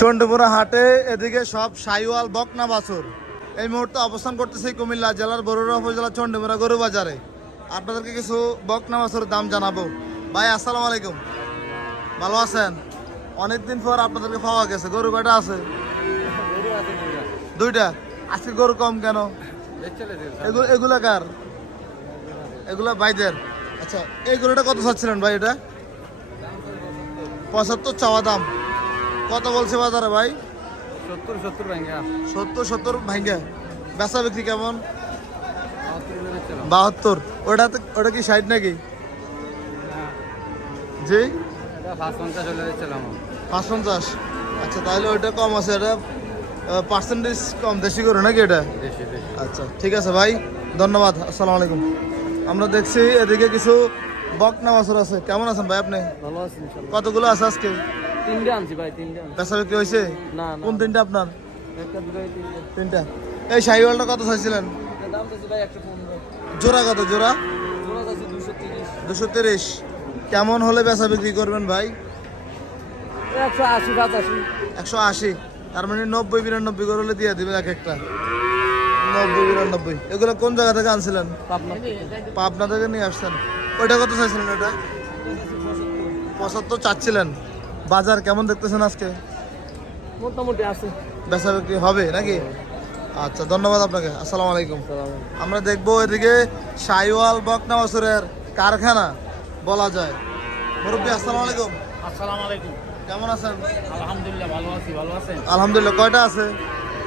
চন্ডীপুরা হাটে এদিকে সব সাইওয়াল বকনা বাছুর। এই মুহূর্তে অবস্থান করতেছি কুমিল্লা জেলার বরুড়া উপজেলা চন্ডীপুরা গরু বাজারে। আপনাদেরকে কিছু বকনা বাছুরের দাম জানাব। ভাই, আসসালামু আলাইকুম। ভালো আছেন? অনেকদিন পর আপনাদেরকে পাওয়া গেছে। গরু কয়টা আছে? দুইটা। আজকে গরু কম কেন? এগুলা কার? এগুলা বাইদের আচ্ছা এই গরুটা কত চাচ্ছিলেন ভাই এটা? পঁচাত্তর চাওয়া দাম। কত বলছে বাজারে ভাই? সত্তর সত্তর ব্যাংকা সত্তর সত্তর ভাঙ্গে। বেচা বিক্রি কেমন? বাহাত্তর ওটা ওটা কি ষাট নাকি? জি? পাঁচ পঞ্চাশ আচ্ছা তাহলে ওইটা কম আছে। এটা পার্সেন্টেজ কম দেশি করে নাকি এটা? আচ্ছা ঠিক আছে ভাই। ধন্যবাদ। আসসালামু আলাইকুম। আমরা দেখছি এদিকে কিছু বকনা বছর আছে। কেমন আছেন ভাই আপনি? ভালো কতগুলো আছে আজকে? তিনটে আনছি ভাই তিনটে আনছি। বিক্রি হয়েছে? না কোন তিনটা আপনার? একটা দুটো তিনটে। তিনটা। এই শাহিওয়ালটা কত চাইছিলেন? এটার দাম চাইছি ভাই একশো পনেরো। জোড়া কত জোড়া? জোড়া চাইছি দুশো তিরিশ। দুশো তিরিশ। কেমন হলে বেচা বিক্রি করবেন ভাই? একশো আশি পঁচাশি একশো আশি। তার মানে নব্বই বিরানব্বই করে হলে দিয়ে দিবেন এক একটা। নব্বই বিরানব্বই। এগুলো কোন জায়গা থেকে আনছিলেন? পাবনা থেকে। নিয়ে আসছেন। ওইটা কত চাইছিলেন ওটা পঁচাত্তর চাচ্ছিলেন। বাজার কেমন দেখতেছেন আজকে? মোটামুটি আছে। বেচা বিক্রি হবে নাকি? আচ্ছা ধন্যবাদ আপনাকে। আসসালামু আলাইকুম। আমরা দেখব এদিকে সাইওয়াল বকনা বছরের কারখানা বলা যায়। মুরব্বী আসসালামু আলাইকুম। আসসালামু আলাইকুম। কেমন আছেন? আলহামদুলিল্লাহ ভালো আছি। ভালো আছেন? আলহামদুলিল্লাহ কয়টা আছে?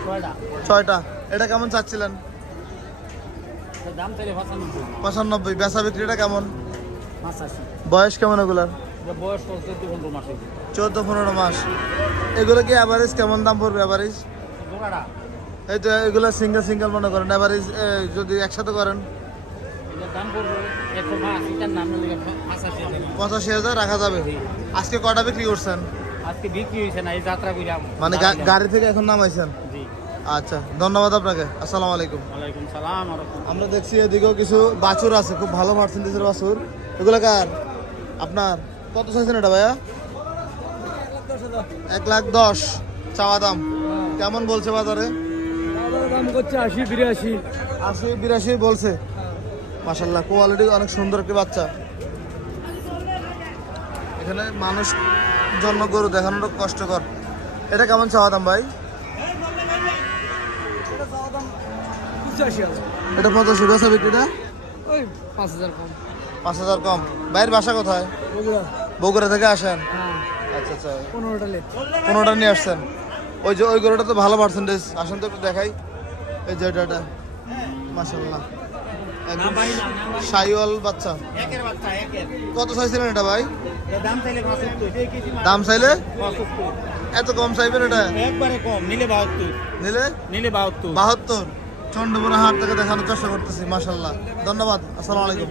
ছয়টা। ছয়টা। এটা কেমন চাচ্ছিলেন? দাম চাইলে পঁচানব্বই। পঁচানব্বই। বেচা বিক্রিটা কেমন? বয়স কেমন এগুলার বয়স চোদ্দ পনেরো মাসে চোদ্দ পনেরো মাস। এগুলো কি অ্যাভারেজ কেমন দাম পড়বে অ্যাভারেজ এই তো এগুলো সিঙ্গেল সিঙ্গেল মনে করেন। অ্যাভারেজ যদি একসাথে করেন। পঁচাশি হাজার। রাখা যাবে। আজকে কটা বিক্রি করছেন? আজকে বিক্রি হয়েছে না এই যাত্রা কইলাম মানে গাড়ি থেকে এখন নামাইছেন? জি। আচ্ছা ধন্যবাদ আপনাকে। আসসালামু আলাইকুম। ওয়ালাইকুম সালাম আমরা দেখছি এদিকেও কিছু বাছুর আছে খুব ভালো পার্সেন্টেজের বাছুর। এগুলো কার? আপনার? কত চাইছেন এটা ভাইয়া? এক লাখ দশ। চাওয়া দাম। কেমন বলছে বাজারে? দাম করছে আশি বিরাশি আশি বিরাশি বলছে। মাসাল্লাহ কোয়ালিটি অনেক সুন্দর একটি বাচ্চা। এখানে মানুষ জন্য গরু দেখানোটা কষ্টকর। এটা কেমন চাওয়া দাম ভাই? এটা পঁচাশি বেচা বিক্রিটা? ওই পাঁচ হাজার কম। পাঁচ হাজার কম। বাইরের বাসা কোথায়? বগুড়া থেকে আসেন? হ্যাঁ। আচ্ছা আচ্ছা। পনেরোটা লেট পনেরোটা নিয়ে আসছেন। ওই যে ওই গরুটা তো ভালো পার্সেন্টেজ আসেন তো একটু দেখাই। এই যে এটা মাসাল্লাহ সাইওয়াল বাচ্চা। বাচ্চা কত চাইছিলেন এটা ভাই? দাম চাইলে এত কম চাইবেন এটা? একবারে কম। নিলে বাহাত্তর। নিলে? নিলে বাহাত্তর। বাহাত্তর। হাট থেকে দেখানোর চেষ্টা করতেছি মাসাল্লাহ ধন্যবাদ। আসসালামু আলাইকুম।